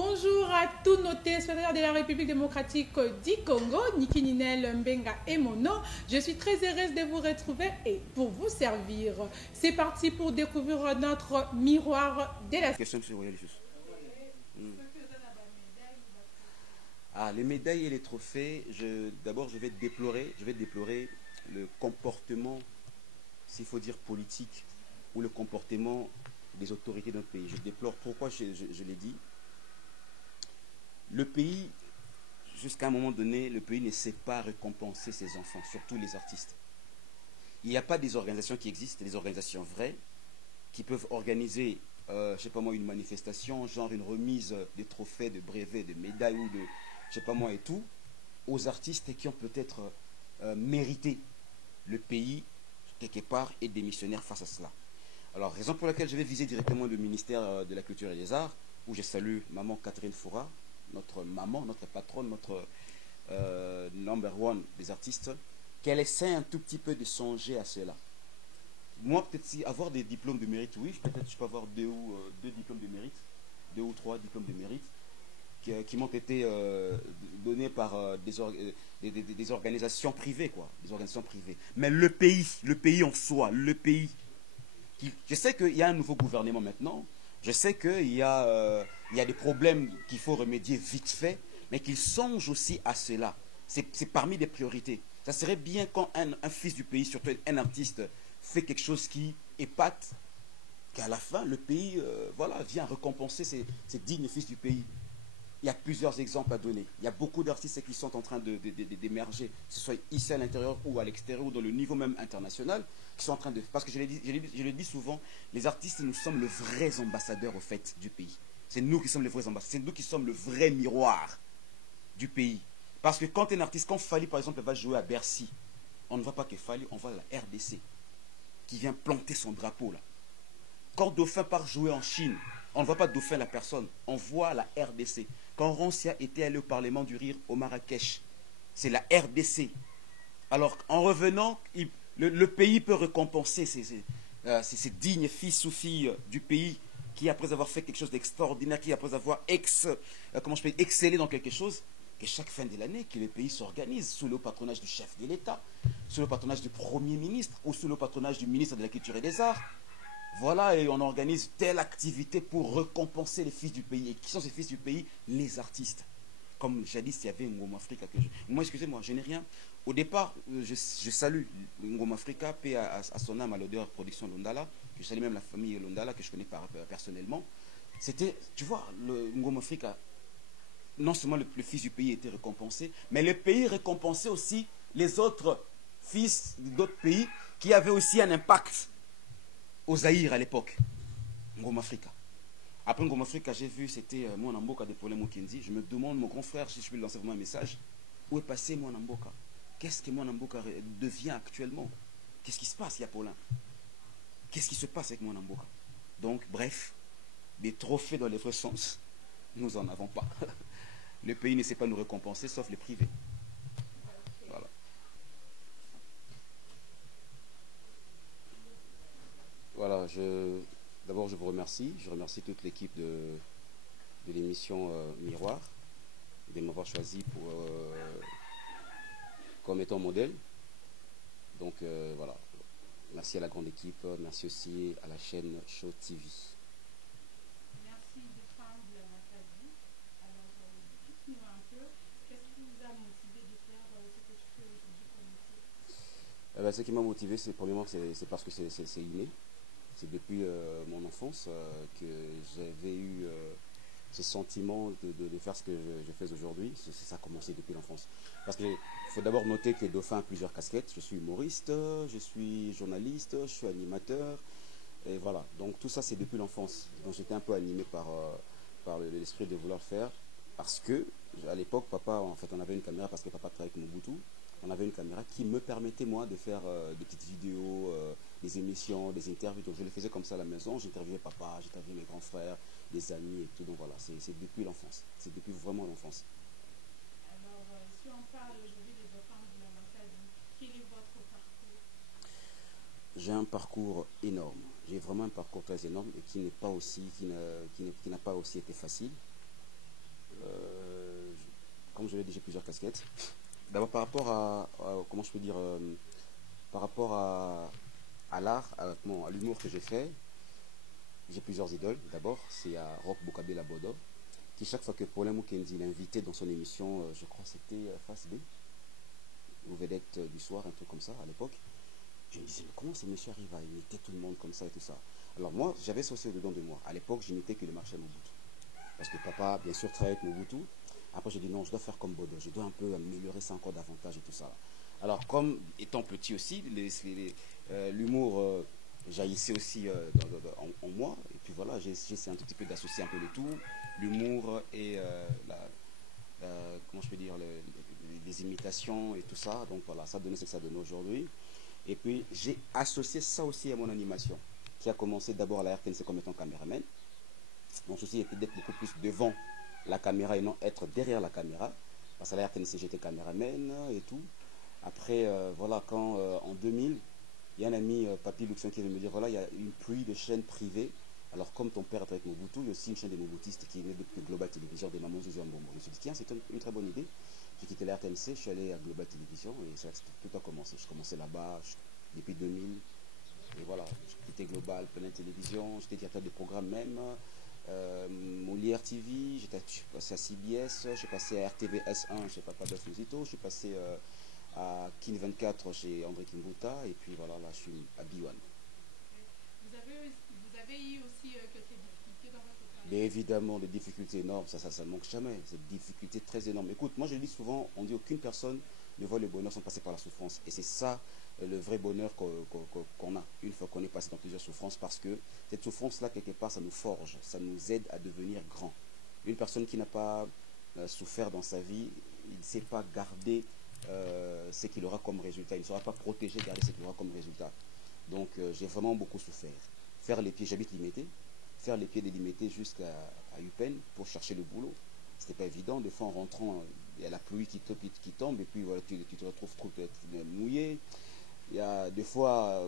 Bonjour à tous nos téléspectateurs de la République démocratique du Congo, Niki Ninel Mbenga et mon nom. Je suis très heureuse de vous retrouver et pour vous servir. C'est parti pour découvrir notre miroir de la... Question sur les choses. Ah, les médailles et les trophées, d'abord je vais déplorer le comportement, s'il faut dire politique, ou le comportement des autorités de notre pays. Je déplore pourquoi je l'ai dit. Le pays, jusqu'à un moment donné, le pays ne sait pas récompenser ses enfants, surtout les artistes. Il n'y a pas des organisations qui existent, des organisations vraies, qui peuvent organiser, je ne sais pas moi, une manifestation, genre une remise de trophées, de brevets, de médailles ou de, je ne sais pas moi et tout, aux artistes qui ont peut-être mérité le pays, quelque part, et démissionnaire face à cela. Alors, raison pour laquelle je vais viser directement le ministère de la Culture et des Arts, où je salue maman Catherine Foura, notre maman, notre patronne, notre number one des artistes, qu'elle essaie un tout petit peu de songer à cela. Moi, peut-être si avoir des diplômes de mérite, oui, peut-être je peux avoir deux diplômes de mérite, 2 ou 3 diplômes de mérite, qui m'ont été donnés par des organisations privées, quoi, des organisations privées. Mais le pays en soi, le pays, je sais qu'il y a un nouveau gouvernement maintenant, je sais qu'il y a des problèmes qu'il faut remédier vite fait, mais qu'il songe aussi à cela. C'est parmi les priorités. Ça serait bien quand un fils du pays, surtout un artiste, fait quelque chose qui épate, qu'à la fin, le pays voilà, vient récompenser ces dignes fils du pays. Il y a plusieurs exemples à donner. Il y a beaucoup d'artistes qui sont en train d'émerger, que ce soit ici à l'intérieur ou à l'extérieur ou dans le niveau même international, qui sont en train de... Parce que je le dis souvent, les artistes, nous sommes les vrais ambassadeurs au fait du pays. C'est nous qui sommes les vrais ambassadeurs. C'est nous qui sommes le vrai miroir du pays. Parce que quand un artiste, quand Fally par exemple va jouer à Bercy, on ne voit pas que Fally, on voit la RDC qui vient planter son drapeau là. Quand Dauphin part jouer en Chine, on ne voit pas Dauphin la personne, on voit la RDC. Quand Rancia était allé au Parlement du Rire au Marrakech, c'est la RDC. Alors en revenant, le pays peut récompenser ces dignes fils ou filles du pays qui, après avoir fait quelque chose d'extraordinaire, qui après avoir excellé dans quelque chose, que chaque fin de l'année, que le pays s'organise sous le patronage du chef de l'État, sous le patronage du Premier ministre ou sous le patronage du ministre de la Culture et des Arts. Voilà, et on organise telle activité pour récompenser les fils du pays. Et qui sont ces fils du pays? Les artistes. Comme jadis, il y avait Ngoma Africa. Moi, excusez-moi, je n'ai rien. Au départ, je salue Ngoma Africa, paix à son âme, à l'odeur production Londala. Je salue même la famille Londala, que je connais personnellement. C'était, tu vois, le Ngoma Africa, non seulement le fils du pays était récompensé, mais le pays récompensait aussi les autres fils d'autres pays qui avaient aussi un impact au Zaïre à l'époque, Ngoma Africa. Après Ngoma Africa, j'ai vu, c'était mon Amboka de Paulin Mokendi. Je me demande, mon grand frère, si je peux lui lancer vraiment un message, où est passé mon Amboka? Qu'est-ce que mon Amboka devient actuellement? Qu'est-ce qui se passe, il y a Paulin? Qu'est-ce qui se passe avec mon Amboka? Donc, bref, des trophées dans les vrais sens, nous n'en avons pas. Le pays ne sait pas nous récompenser, sauf les privés. Voilà. Voilà, d'abord je vous remercie. Je remercie toute l'équipe de l'émission Miroir de m'avoir choisi comme étant modèle. Donc voilà, merci à la grande équipe, merci aussi à la chaîne Show TV. Merci de prendre la maladie. Alors, dites-nous un peu, qu'est-ce qui vous a motivé de faire ce que tu fais aujourd'hui comme métier? Ce qui m'a motivé, c'est premièrement, c'est parce que c'est inné. C'est depuis mon enfance que j'avais eu ce sentiment de faire ce que je fais aujourd'hui. Ça a commencé depuis l'enfance. Parce qu'il faut d'abord noter que Dauphin a plusieurs casquettes. Je suis humoriste, je suis journaliste, je suis animateur. Et voilà. Donc tout ça, c'est depuis l'enfance. Donc j'étais un peu animé par l'esprit de vouloir faire. Parce que, à l'époque, papa, en fait, on avait une caméra parce que papa travaillait avec Mobutu. On avait une caméra qui me permettait, moi, de faire des petites vidéos, des émissions, des interviews. Donc je les faisais comme ça à la maison. J'interviewais papa, j'interviewais mes grands frères, des amis et tout. Donc voilà, c'est depuis l'enfance. C'est depuis vraiment l'enfance. Alors, si on parle aujourd'hui des enfants de la Matadi, quel est votre parcours? J'ai un parcours énorme. J'ai vraiment un parcours très énorme et qui n'est pas aussi, qui n'a pas aussi été facile. Comme je l'ai dit, j'ai plusieurs casquettes. D'abord, par rapport comment je peux dire, par rapport à l'art, non, à l'humour que j'ai fait, j'ai plusieurs idoles. D'abord, c'est à Roch Bokabela Bodo, qui chaque fois que Paulin Mukendi l'invitait dans son émission, je crois que c'était Face B, ou Vedette du soir, un truc comme ça à l'époque, je me disais, mais comment ce monsieur arrive à imiter tout le monde comme ça et tout ça. Alors moi, j'avais ça aussi dedans de moi. À l'époque, j'imitais que le marché Mobutu. Parce que papa, bien sûr, travaillait avec Mobutu. Après, j'ai dit non, je dois faire comme Bodo. Je dois un peu améliorer ça encore davantage et tout ça. Alors, comme étant petit aussi, l'humour jaillissait aussi en moi. Et puis voilà, j'ai essayé un tout petit peu d'associer un peu le tout. L'humour et comment je peux dire, les imitations et tout ça. Donc voilà, ça donnait ce que ça donne aujourd'hui. Et puis, j'ai associé ça aussi à mon animation, qui a commencé d'abord à la RTNC comme étant caméraman. Mon souci était d'être beaucoup plus devant la caméra et non être derrière la caméra. Parce qu'à la RTNC, j'étais caméraman et tout. Après, voilà, quand en 2000, il y a un ami, Papy Luxion, qui vient me dire, voilà, il y a une pluie de chaînes privées. Alors, comme ton père est avec Mobutu, il y a aussi une chaîne des Mobutistes qui est née depuis Global Télévision, des Mamans Zouzou Mbombo. Je me suis dit, tiens, c'est une très bonne idée. J'ai quitté la RTNC, je suis allé à Global Télévision et c'est là que tout a commencé. Je commençais là-bas depuis 2000. Et voilà, j'ai quitté Global, Plein Télévision, j'étais directeur de programme même. Molière TV, je suis passé à CBS, je suis passé à RTVS1 chez Papa Bœuf Musito, je suis passé à Kin 24 chez André Kimbuta, et puis voilà, là je suis à B1. Vous avez eu aussi quelques difficultés dans votre carrière? Mais évidemment, des difficultés énormes, ça ne manque jamais, c'est des difficultés très énormes. Écoute, moi je le dis souvent, on dit aucune personne ne voit le bonheur sans passer par la souffrance. Et c'est ça le vrai bonheur qu'on a, une fois qu'on est passé dans plusieurs souffrances, parce que cette souffrance-là, quelque part, ça nous forge, ça nous aide à devenir grand. Une personne qui n'a pas souffert dans sa vie, il ne sait pas garder ce qu'il aura comme résultat, il ne sera pas protégé, garder ce qu'il aura comme résultat. Donc j'ai vraiment beaucoup souffert. Faire les pieds, j'habite Limité, faire les pieds de Limité jusqu'à Upen pour chercher le boulot, c'était pas évident. Des fois en rentrant, il y a la pluie qui tombe et puis voilà, tu te retrouves trop mouillé. Il y a des fois,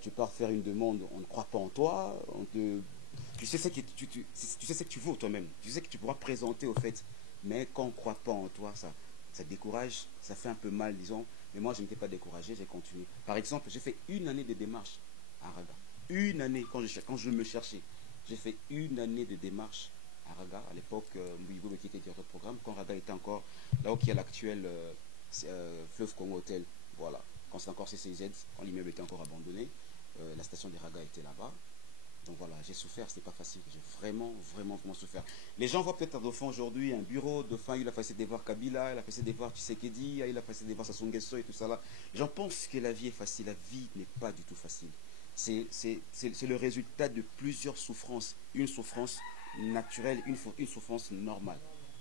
tu pars faire une demande, on ne croit pas en toi, tu sais ce que tu sais ce que tu vaux toi-même, tu sais que tu pourras présenter au fait, mais quand on ne croit pas en toi, ça décourage, ça fait un peu mal, disons. Mais moi, je n'étais pas découragé, j'ai continué. Par exemple, j'ai fait une année de démarche à Raga. Une année, quand je me cherchais, j'ai fait une année de démarche à Raga. À l'époque, Mbouigo qui était directeur de programme, quand Raga était encore là où il y a l'actuel Fleuve Congo Hotel. Voilà. Quand c'est encore CCZ, quand l'immeuble était encore abandonné, la station des Raga était là-bas. Donc voilà, j'ai souffert, c'était pas facile. J'ai vraiment, vraiment, vraiment souffert. Les gens voient peut-être à Dauphin aujourd'hui un bureau. Dauphin, il a fait de voir Kabila, il a fait de voir Tshisekedi, il a fait de voir Sassou Nguesso et tout ça là. Les gens pensent que la vie est facile. La vie n'est pas du tout facile. C'est le résultat de plusieurs souffrances. Une souffrance naturelle, une souffrance normale.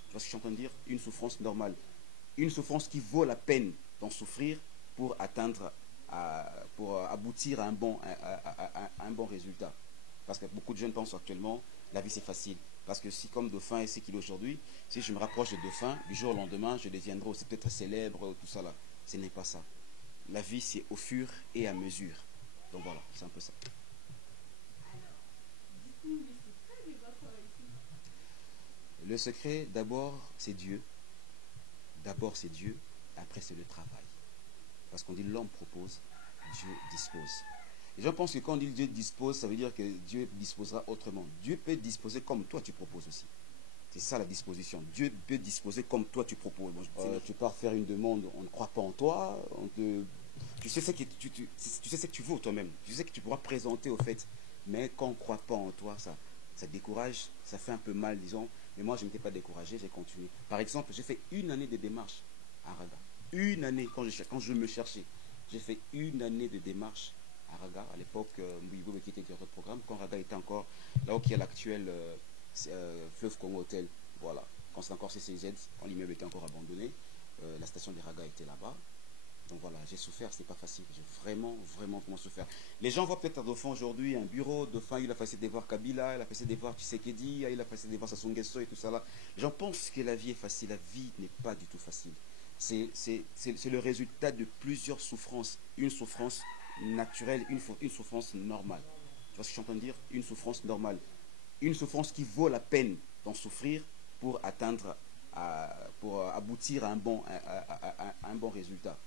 Tu vois ce que je suis en train de dire? Une souffrance normale. Une souffrance qui vaut la peine d'en souffrir pour pour aboutir à un bon résultat. Parce que beaucoup de jeunes pensent actuellement, la vie c'est facile. Parce que si comme Dauphin est ce qu'il est aujourd'hui, si je me rapproche de Dauphin, du jour au lendemain, je deviendrai aussi peut-être célèbre, tout ça là. Ce n'est pas ça. La vie c'est au fur et à mesure. Donc voilà, c'est un peu ça. Alors, dites-nous le secret de votre réussite. Le secret, d'abord, c'est Dieu. D'abord, c'est Dieu. Après, c'est le travail. Parce qu'on dit l'homme propose, Dieu dispose. Les gens pensent que quand on dit Dieu dispose, ça veut dire que Dieu disposera autrement. Dieu peut disposer comme toi tu proposes aussi. C'est ça la disposition. Dieu peut disposer comme toi tu proposes. Tu pars faire une demande, on ne croit pas en toi, tu sais ce que tu sais ce que tu vaux toi-même. Tu sais que tu pourras présenter au fait. Mais quand on ne croit pas en toi, ça décourage, ça fait un peu mal, disons. Mais moi, je n'étais pas découragé, j'ai continué. Par exemple, j'ai fait une année de démarche à Raga. Une année, quand je me cherchais. J'ai fait une année de démarche à Raga. À l'époque, Mbouigo qui était directeur de programme, quand Raga était encore là où il y a l'actuel Fleuve Congo Hotel. Voilà. Quand c'est encore CCZ, quand l'immeuble était encore abandonné, la station des Raga était là-bas. Donc voilà, j'ai souffert, c'était pas facile. J'ai vraiment, vraiment, vraiment souffert. Les gens voient peut-être à Dauphin aujourd'hui un bureau. Dauphin, il a fait de voir Kabila, il a fait de voir Tshisekedi, il a fait de voir Sassou Nguesso et tout ça là. Les gens pensent que la vie est facile. La vie n'est pas du tout facile. C'est le résultat de plusieurs souffrances. Une souffrance naturelle, une souffrance normale. Tu vois ce que je suis en train de dire? Une souffrance normale. Une souffrance qui vaut la peine d'en souffrir pour atteindre, pour aboutir à un bon résultat.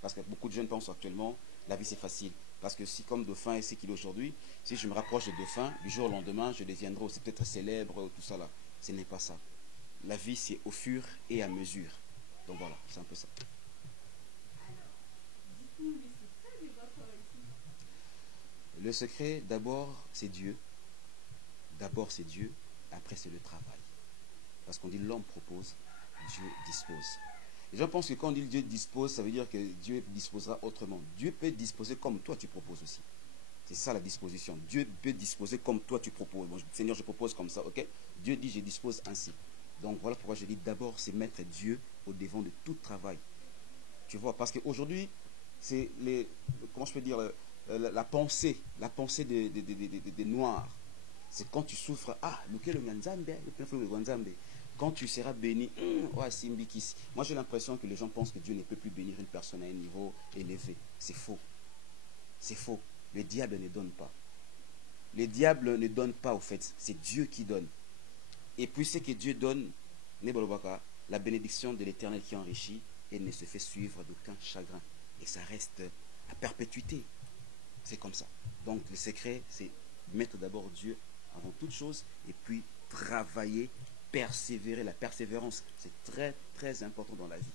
Parce que beaucoup de jeunes pensent actuellement, la vie c'est facile. Parce que si comme Dauphin est ce qu'il est aujourd'hui, si je me rapproche de Dauphin, du jour au lendemain, je deviendrai aussi peut-être célèbre, tout ça là. Ce n'est pas ça. La vie c'est au fur et à mesure. Donc voilà, c'est un peu ça. Le secret, d'abord, c'est Dieu. D'abord, c'est Dieu. Après, c'est le travail. Parce qu'on dit l'homme propose, Dieu dispose. Les gens pensent que quand on dit Dieu dispose, ça veut dire que Dieu disposera autrement. Dieu peut disposer comme toi tu proposes aussi. C'est ça la disposition. Dieu peut disposer comme toi tu proposes. Bon, Seigneur, je propose comme ça, ok? Dieu dit, je dispose ainsi. Donc voilà pourquoi je dis d'abord, c'est mettre Dieu au devant de tout travail. Tu vois, parce qu'aujourd'hui, c'est les, comment je peux dire, la pensée des Noirs. C'est quand tu souffres, quand tu seras béni, moi j'ai l'impression que les gens pensent que Dieu ne peut plus bénir une personne à un niveau élevé. C'est faux. C'est faux. Le diable ne donne pas. Le diable ne donne pas au fait. C'est Dieu qui donne. Et puis ce que Dieu donne, la bénédiction de l'Éternel qui enrichit et ne se fait suivre d'aucun chagrin. Et ça reste à perpétuité. C'est comme ça. Donc le secret, c'est mettre d'abord Dieu avant toute chose et puis travailler, persévérer. La persévérance, c'est très très important dans la vie.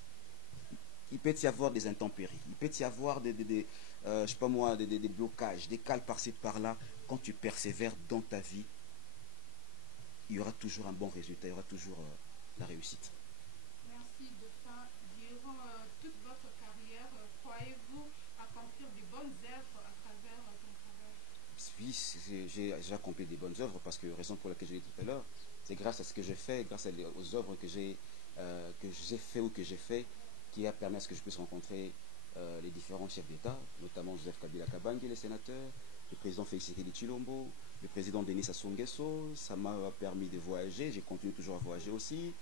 Il peut y avoir des intempéries, il peut y avoir je sais pas moi, des blocages, des cales par-ci par-là. Quand tu persévères dans ta vie, il y aura toujours un bon résultat, il y aura toujours la réussite. Merci, Dauphin. Durant toute votre carrière, croyez-vous accomplir de bonnes œuvres à travers ton travail? Oui, j'ai accompli des bonnes œuvres parce que, raison pour laquelle je l'ai dit tout à l'heure, c'est grâce à ce que j'ai fait, grâce aux œuvres que j'ai fait ou que j'ai fait, qui a permis à ce que je puisse rencontrer les différents chefs d'État, notamment Joseph Kabila Kabange, le sénateur, le président Félix Tshisekedi Tshilombo, le président Denis Sassou Nguesso. Ça m'a permis de voyager, j'ai continué toujours à voyager aussi.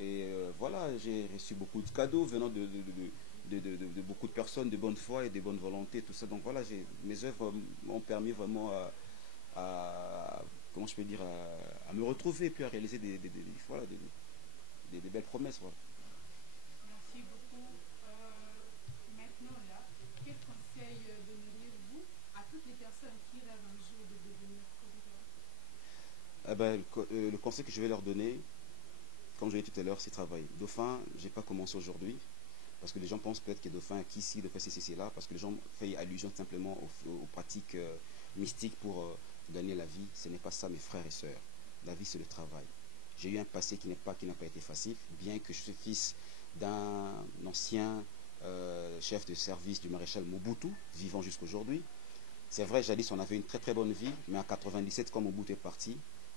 Et voilà, j'ai reçu beaucoup de cadeaux venant de beaucoup de personnes de bonne foi et de bonne volonté, tout ça. Donc voilà, mes œuvres m'ont permis vraiment comment je peux dire, à me retrouver et puis à réaliser voilà, des belles promesses. Voilà. Merci beaucoup. Maintenant, là, quel conseil donneriez-vous à toutes les personnes qui rêvent un jour de devenir candidat? Eh ben, le conseil que je vais leur donner, comme je l'ai dit tout à l'heure, c'est travailler. Dauphin, je n'ai pas commencé aujourd'hui, parce que les gens pensent peut-être que Dauphin est ici, Dauphin c'est là, parce que les gens font allusion simplement aux pratiques mystiques pour gagner la vie. Ce n'est pas ça, mes frères et sœurs. La vie, c'est le travail. J'ai eu un passé qui n'a pas été facile, bien que je suis fils d'un ancien chef de service du maréchal Mobutu, vivant jusqu'aujourd'hui. C'est vrai, jadis, on avait une très très bonne vie, mais en 97, quand Mobutu est parti,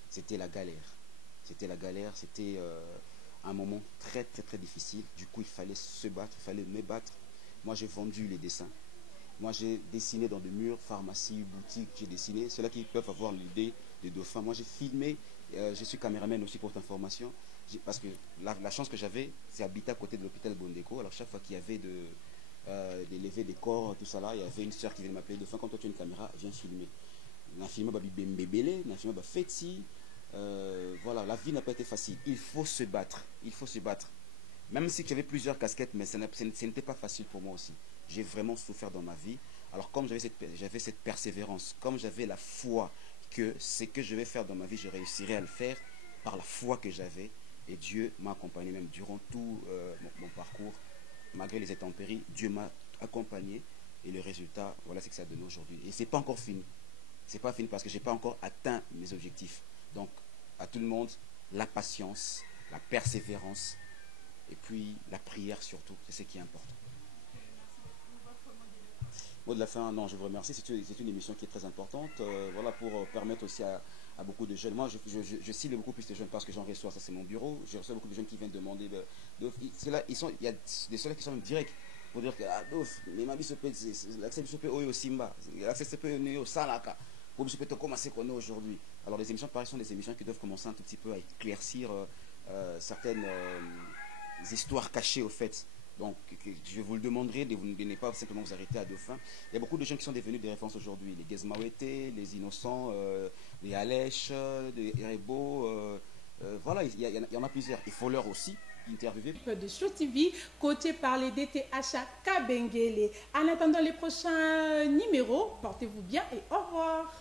c'était la galère. C'était la galère, c'était un moment très très très difficile. Du coup, il fallait se battre, il fallait me battre. Moi, j'ai vendu les dessins. Moi, j'ai dessiné dans des murs, pharmacies, boutiques, j'ai dessiné. Ceux-là qui peuvent avoir l'idée de Dauphin. Moi, j'ai filmé, je suis caméraman aussi pour cette information. Parce que la chance que j'avais, c'est habiter à côté de l'hôpital Bondeko. Alors, chaque fois qu'il y avait des levées des corps, tout ça là, il y avait une soeur qui venait m'appeler. Dauphin, quand toi tu as une caméra, viens filmer. On a filmé Bembébélé, on a filmé Fetsi. Voilà, la vie n'a pas été facile. Il faut se battre. Il faut se battre. Même si j'avais plusieurs casquettes, mais ce n'était pas facile pour moi aussi. J'ai vraiment souffert dans ma vie. Alors comme j'avais cette persévérance, comme j'avais la foi que ce que je vais faire dans ma vie, je réussirai à le faire par la foi que j'avais. Et Dieu m'a accompagné même durant tout mon parcours. Malgré les intempéries, Dieu m'a accompagné. Et le résultat, voilà ce que ça a donné aujourd'hui. Et c'est pas encore fini. C'est pas fini parce que j'ai pas encore atteint mes objectifs. Donc, à tout le monde, la patience, la persévérance et puis la prière surtout, c'est ce qui est important. Mot de la fin, non, je vous remercie. C'est une émission qui est très importante. Voilà, pour permettre aussi à beaucoup de jeunes. Moi, je cible beaucoup plus de jeunes parce que j'en reçois. Ça, c'est mon bureau. Je reçois beaucoup de jeunes qui viennent demander. Il y a des ceux-là qui sont directs pour dire que mais ma vie se peut, l'accès se peut au Simba, l'accès se peut au Salaka. Pour se peut commencer qu'on est aujourd'hui. Alors, les émissions, pareil, sont des émissions qui doivent commencer un tout petit peu à éclaircir certaines histoires cachées au fait. Donc, je vous le demanderai de ne pas simplement vous arrêter à Dauphin. Il y a beaucoup de gens qui sont devenus des références aujourd'hui. Les Gezmawete, les Innocents, les Alèche, les Erebo, Voilà, il y en a plusieurs. Il faut leur aussi interviewer. De Show TV, coaché par les DTH Kabengele. En attendant les prochains numéros, portez-vous bien et au revoir.